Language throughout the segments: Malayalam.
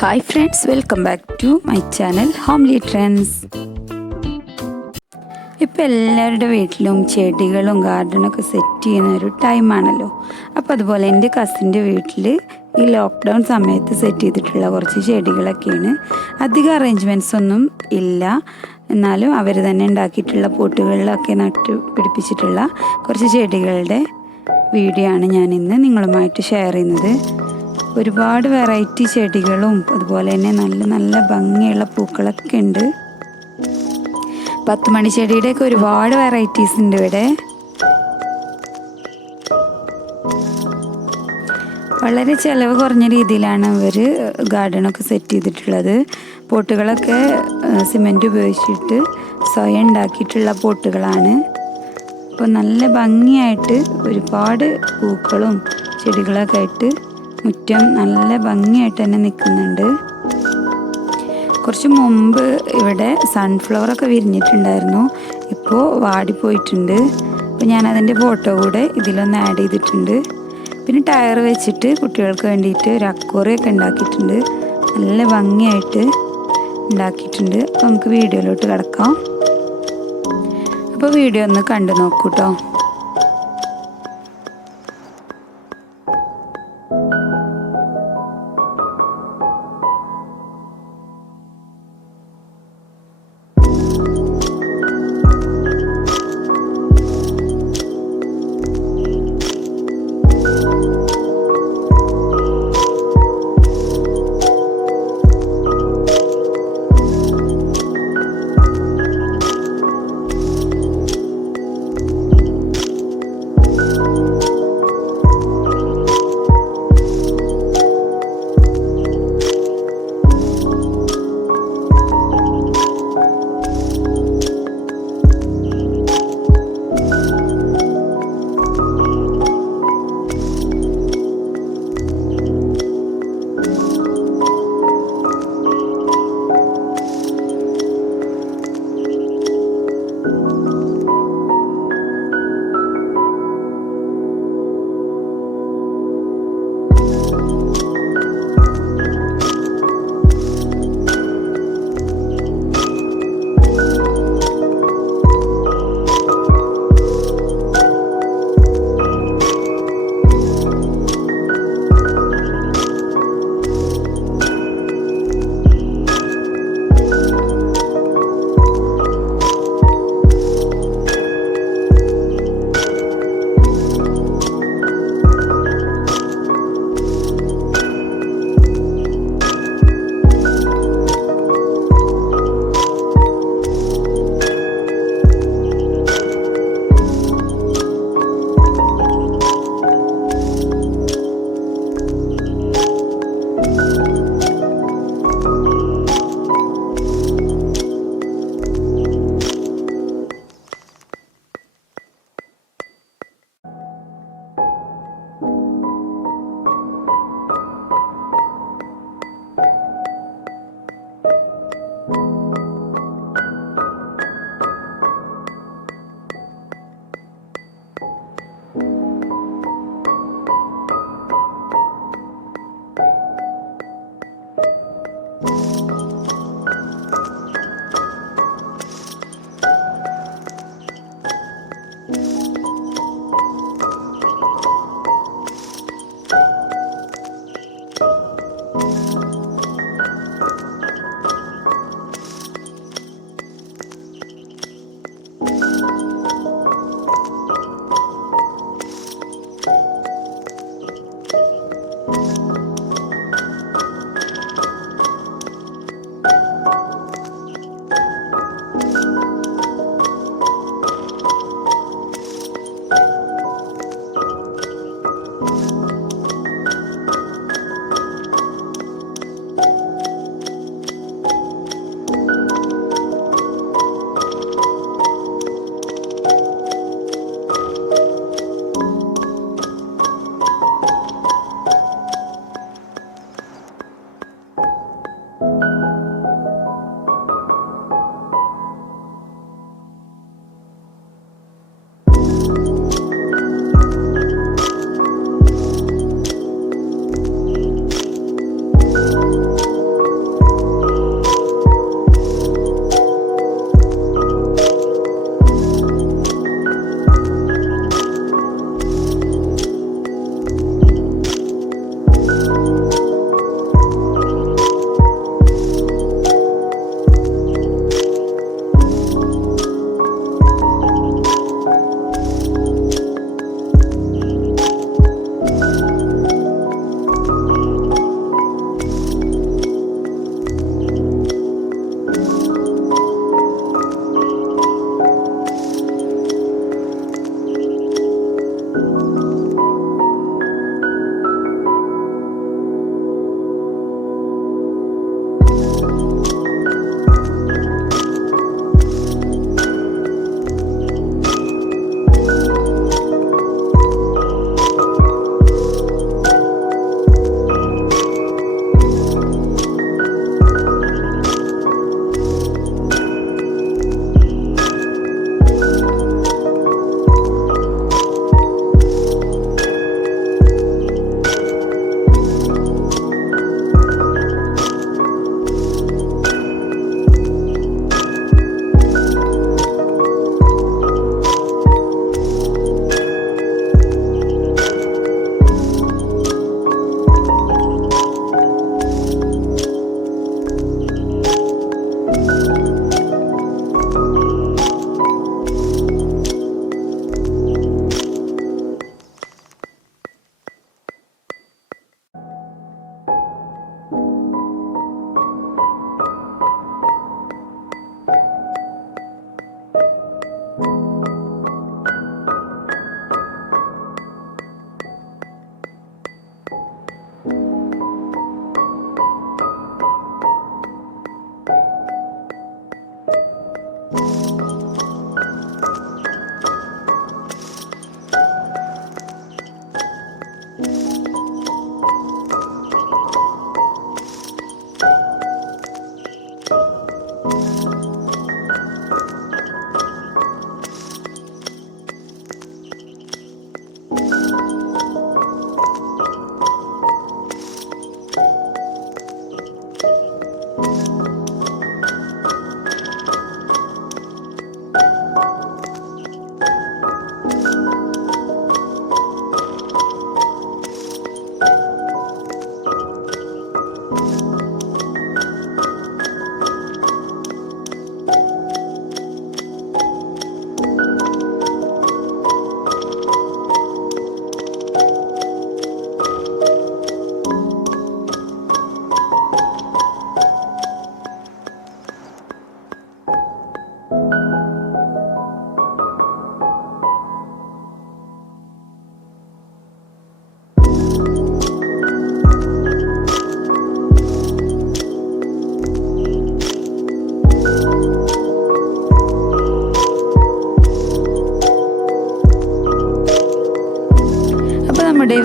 Hi friends, welcome back to my channel homely trends. ഇപ്പോൾ എല്ലാവരുടെ വീട്ടിലും ചെടികളും ഗാർഡനൊക്കെ സെറ്റ് ചെയ്യുന്ന ഒരു ടൈമാണല്ലോ. അപ്പോൾ അതുപോലെ എൻ്റെ കസിൻ്റെ വീട്ടിൽ ഈ ലോക്ക്ഡൗൺ സമയത്ത് സെറ്റ് ചെയ്തിട്ടുള്ള കുറച്ച് ചെടികളൊക്കെയാണ്. അധികം അറേഞ്ച്മെൻറ്റ്സ് ഒന്നും ഇല്ല, എന്നാലും അവർ തന്നെ ഉണ്ടാക്കിയിട്ടുള്ള പോട്ടുകളിലൊക്കെ നട്ടു പിടിപ്പിച്ചിട്ടുള്ള കുറച്ച് ചെടികളുടെ വീഡിയോ ആണ് ഞാൻ ഇന്ന് നിങ്ങളുമായിട്ട് ഷെയർ ചെയ്യുന്നത്. ഒരുപാട് വെറൈറ്റി ചെടികളും അതുപോലെ തന്നെ നല്ല നല്ല ഭംഗിയുള്ള പൂക്കളൊക്കെ ഉണ്ട്. 10 മണി ചെടിയുടെയൊക്കെ ഒരുപാട് വെറൈറ്റീസ് ഉണ്ട് ഇവിടെ. വളരെ ചിലവ് കുറഞ്ഞ രീതിയിലാണ് ഇവർ ഗാർഡനൊക്കെ സെറ്റ് ചെയ്തിട്ടുള്ളത്. പോട്ടുകളൊക്കെ സിമെൻറ്റ് ഉപയോഗിച്ചിട്ട് സ്വയം ഉണ്ടാക്കിയിട്ടുള്ള പോട്ടുകളാണ്. അപ്പോൾ നല്ല ഭംഗിയായിട്ട് ഒരുപാട് പൂക്കളും ചെടികളൊക്കെ ആയിട്ട് മുറ്റം നല്ല ഭംഗിയായിട്ട് തന്നെ നിൽക്കുന്നുണ്ട്. കുറച്ച് മുമ്പ് ഇവിടെ സൺഫ്ലവറൊക്കെ വിരിഞ്ഞിട്ടുണ്ടായിരുന്നു, ഇപ്പോൾ വാടിപ്പോയിട്ടുണ്ട്. അപ്പോൾ ഞാനതിൻ്റെ ഫോട്ടോ കൂടെ ഇതിലൊന്ന് ആഡ് ചെയ്തിട്ടുണ്ട്. പിന്നെ ടയർ വെച്ചിട്ട് കുട്ടികൾക്ക് വേണ്ടിയിട്ട് ഒരു അക്വേറിയൊക്കെ ഉണ്ടാക്കിയിട്ടുണ്ട്, നല്ല ഭംഗിയായിട്ട് ഉണ്ടാക്കിയിട്ടുണ്ട്. അപ്പോൾ നമുക്ക് വീഡിയോയിലോട്ട് കിടക്കാം. അപ്പോൾ വീഡിയോ ഒന്ന് കണ്ടു നോക്കൂ കേട്ടോ.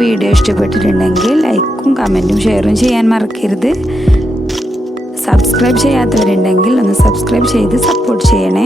വീഡിയോ ഇഷ്ടപ്പെട്ടിട്ടുണ്ടെങ്കിൽ ലൈക്കും കമൻറ്റും ഷെയറും ചെയ്യാൻ മറക്കരുത്. സബ്സ്ക്രൈബ് ചെയ്യാത്തവരുണ്ടെങ്കിൽ ഒന്ന് സബ്സ്ക്രൈബ് ചെയ്ത് സപ്പോർട്ട് ചെയ്യണേ.